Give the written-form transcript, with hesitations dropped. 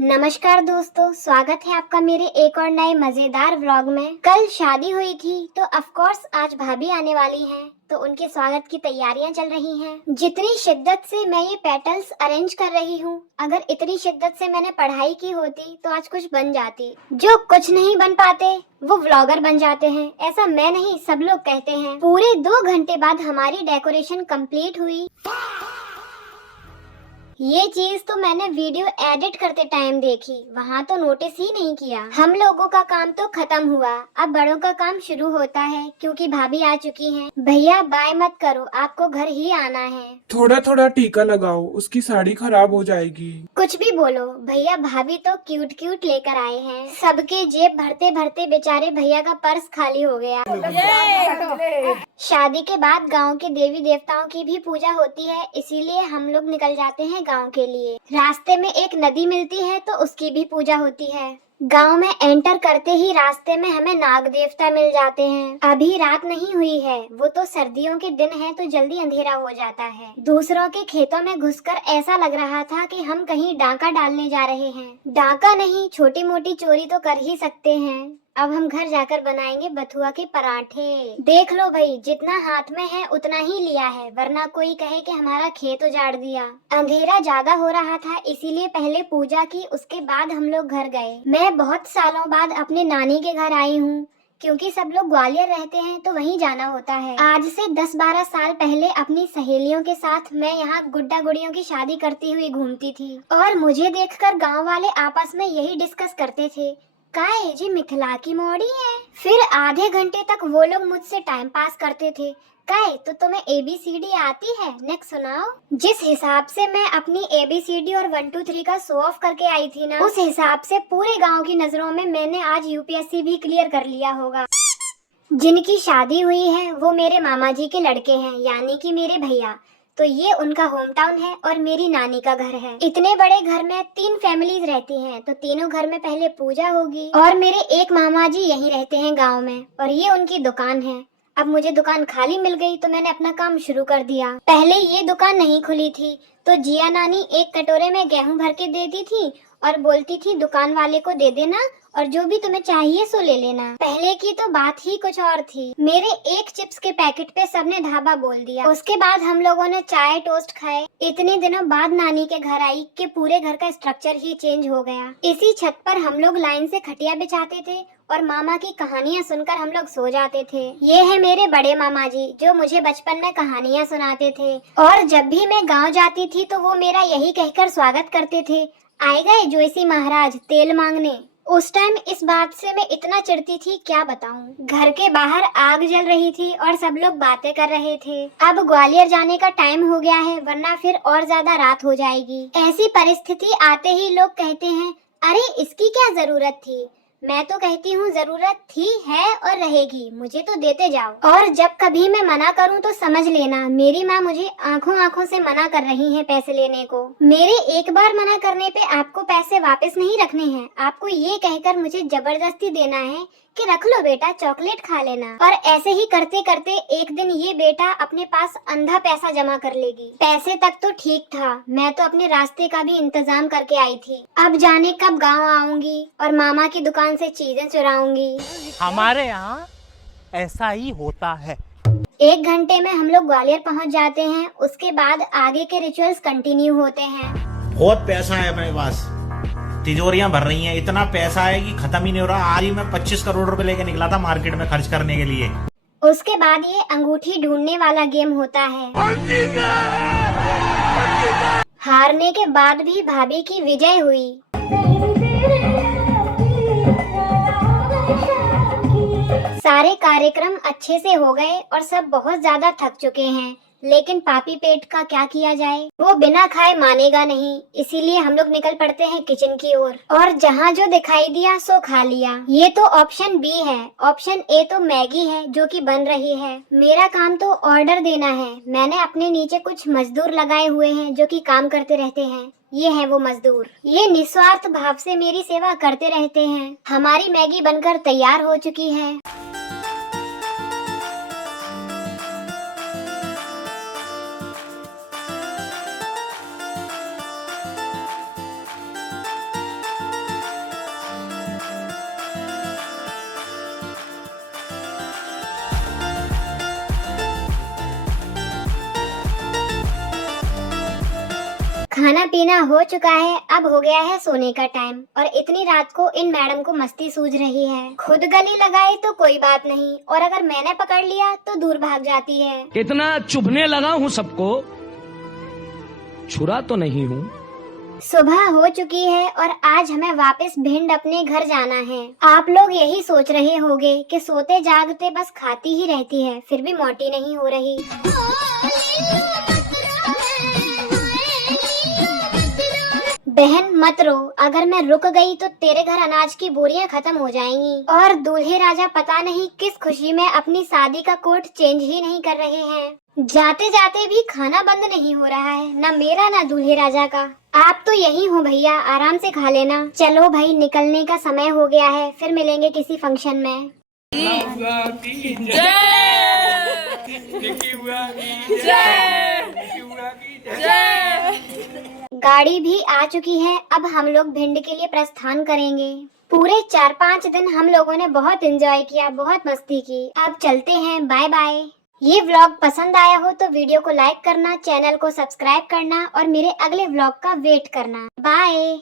नमस्कार दोस्तों, स्वागत है आपका मेरे एक और नए मजेदार व्लॉग में। कल शादी हुई थी तो ऑफ कोर्स आज भाभी आने वाली हैं, तो उनके स्वागत की तैयारियां चल रही हैं। जितनी शिद्दत से मैं ये पेटल्स अरेंज कर रही हूँ, अगर इतनी शिद्दत से मैंने पढ़ाई की होती तो आज कुछ बन जाती। जो कुछ नहीं बन पाते वो व्लॉगर बन जाते हैं, ऐसा मैं नहीं सब लोग कहते हैं। पूरे 2 घंटे बाद हमारी डेकोरेशन कंप्लीट हुई। ये चीज तो मैंने वीडियो एडिट करते टाइम देखी, वहाँ तो नोटिस ही नहीं किया। हम लोगों का काम तो खत्म हुआ, अब बड़ों का काम शुरू होता है क्योंकि भाभी आ चुकी हैं। भैया बाय मत करो, आपको घर ही आना है। थोड़ा थोड़ा टीका लगाओ, उसकी साड़ी खराब हो जाएगी। कुछ भी बोलो भैया, भाभी तो क्यूट क्यूट लेकर आए हैं। सबके जेब भरते भरते बेचारे भैया का पर्स खाली हो गया। शादी के बाद गांव के देवी देवताओं की भी पूजा होती है, इसीलिए हम लोग निकल जाते हैं गांव के लिए। रास्ते में एक नदी मिलती है तो उसकी भी पूजा होती है। गांव में एंटर करते ही रास्ते में हमें नाग देवता मिल जाते हैं। अभी रात नहीं हुई है, वो तो सर्दियों के दिन है तो जल्दी अंधेरा हो जाता है। दूसरों के खेतों में घुसकर ऐसा लग रहा था कि हम कहीं डाका डालने जा रहे हैं। डाका नहीं, छोटी मोटी चोरी तो कर ही सकते हैं। अब हम घर जाकर बनाएंगे बथुआ के पराठे। देख लो भाई, जितना हाथ में है उतना ही लिया है, वरना कोई कहे कि हमारा खेत उजाड़ दिया। अंधेरा ज्यादा हो रहा था, इसीलिए पहले पूजा की, उसके बाद हम लोग घर गए। मैं बहुत सालों बाद अपने नानी के घर आई हूँ, क्योंकि सब लोग ग्वालियर रहते हैं तो वहीं जाना होता है। आज से 10-12 साल पहले अपनी सहेलियों के साथ मैं यहाँ गुड्डा गुड़ियों की शादी करती हुई घूमती थी, और मुझे देखकर गांव वाले आपस में यही डिस्कस करते थे, काहे जी मिथिला की मोड़ी है। फिर आधे घंटे तक वो लोग मुझसे टाइम पास करते थे। काहे तो तुम्हें ABCD आती है, नेक्स्ट सुनाओ। जिस हिसाब से मैं अपनी ABCD और 1 2 3 का शो ऑफ करके आई थी ना, उस हिसाब से पूरे गांव की नजरों में मैंने आज UPSC भी क्लियर कर लिया होगा। जिनकी शादी हुई है वो मेरे मामा जी के लड़के हैं, यानी कि मेरे भैया। तो ये उनका होम टाउन है और मेरी नानी का घर है। इतने बड़े घर में 3 फैमिलीज रहती हैं, तो तीनों घर में पहले पूजा होगी। और मेरे एक मामा जी यहीं रहते हैं गांव में, और ये उनकी दुकान है। अब मुझे दुकान खाली मिल गई तो मैंने अपना काम शुरू कर दिया। पहले ये दुकान नहीं खुली थी तो जिया नानी एक कटोरे में गेहूं भर के देती थी और बोलती थी दुकान वाले को दे देना, और जो भी तुम्हें चाहिए सो ले लेना। पहले की तो बात ही कुछ और थी। मेरे एक चिप्स के पैकेट पे सबने ढाबा बोल दिया। उसके बाद हम लोगों ने चाय टोस्ट खाए। इतने दिनों बाद नानी के घर आई कि पूरे घर का स्ट्रक्चर ही चेंज हो गया। इसी छत पर हम लोग लाइन से खटिया बिछाते थे और मामा की कहानियाँ सुनकर हम लोग सो जाते थे। ये है मेरे बड़े मामा जी, जो मुझे बचपन में कहानियाँ सुनाते थे, और जब भी मैं गाँव जाती थी तो वो मेरा यही कहकर स्वागत करते थे, आए गए जोशी महाराज तेल मांगने। उस टाइम इस बात से मैं इतना चिढ़ती थी, क्या बताऊं। घर के बाहर आग जल रही थी और सब लोग बातें कर रहे थे। अब ग्वालियर जाने का टाइम हो गया है, वरना फिर और ज्यादा रात हो जाएगी। ऐसी परिस्थिति आते ही लोग कहते हैं, अरे इसकी क्या जरूरत थी। मैं तो कहती हूँ जरूरत थी, है और रहेगी, मुझे तो देते जाओ। और जब कभी मैं मना करूँ तो समझ लेना मेरी माँ मुझे आंखों आंखों से मना कर रही है पैसे लेने को। मेरे एक बार मना करने पे आपको पैसे वापस नहीं रखने हैं, आपको ये कहकर मुझे जबरदस्ती देना है कि रख लो बेटा, चॉकलेट खा लेना। और ऐसे ही करते करते एक दिन ये बेटा अपने पास अंधा पैसा जमा कर लेगी। पैसे तक तो ठीक था, मैं तो अपने रास्ते का भी इंतजाम करके आई थी। अब जाने कब गांव आऊंगी और मामा की दुकान से चीजें चुराऊंगी। हमारे यहाँ ऐसा ही होता है। 1 घंटे में हम लोग ग्वालियर पहुंच जाते हैं। उसके बाद आगे के रिचुअल्स कंटिन्यू होते हैं। बहुत पैसा है मेरे पास, तिजोरियां भर रही हैं, इतना पैसा है कि खत्म ही नहीं हो रहा। आज ही मैं 25 करोड़ रुपए लेके निकला था मार्केट में खर्च करने के लिए। उसके बाद ये अंगूठी ढूंढने वाला गेम होता है। हारने के बाद भी भाभी की विजय हुई। सारे कार्यक्रम अच्छे से हो गए और सब बहुत ज्यादा थक चुके हैं, लेकिन पापी पेट का क्या किया जाए, वो बिना खाए मानेगा नहीं। इसीलिए हम लोग निकल पड़ते हैं किचन की ओर, और जहाँ जो दिखाई दिया सो खा लिया। ये तो ऑप्शन बी है। ऑप्शन ए तो मैगी है जो कि बन रही है। मेरा काम तो ऑर्डर देना है। मैंने अपने नीचे कुछ मजदूर लगाए हुए हैं जो कि काम करते रहते हैं। ये है वो मजदूर, ये निस्वार्थ भाव से मेरी सेवा करते रहते हैं। हमारी मैगी बनकर तैयार हो चुकी है। खाना पीना हो चुका है, अब हो गया है सोने का टाइम। और इतनी रात को इन मैडम को मस्ती सूझ रही है। खुद गली लगाई तो कोई बात नहीं, और अगर मैंने पकड़ लिया तो दूर भाग जाती है। इतना चुभने लगा हूँ सबको, छुरा तो नहीं हूँ। सुबह हो चुकी है और आज हमें वापस भिंड अपने घर जाना है। आप लोग यही सोच रहे होंगे कि सोते जागते बस खाती ही रहती है, फिर भी मोटी नहीं हो रही। बहन मत रो, अगर मैं रुक गई तो तेरे घर अनाज की बोरियां खत्म हो जाएंगी। और दूल्हे राजा पता नहीं किस खुशी में अपनी शादी का कोट चेंज ही नहीं कर रहे हैं। जाते जाते भी खाना बंद नहीं हो रहा है, न मेरा न दूल्हे राजा का। आप तो यही हो भैया, आराम से खा लेना। चलो भाई, निकलने का समय हो गया है, फिर मिलेंगे किसी फंक्शन में। गाड़ी भी आ चुकी है, अब हम लोग भिंड के लिए प्रस्थान करेंगे। पूरे 4-5 दिन हम लोगों ने बहुत एंजॉय किया, बहुत मस्ती की। अब चलते हैं, बाय बाय। ये व्लॉग पसंद आया हो तो वीडियो को लाइक करना, चैनल को सब्सक्राइब करना और मेरे अगले व्लॉग का वेट करना। बाय।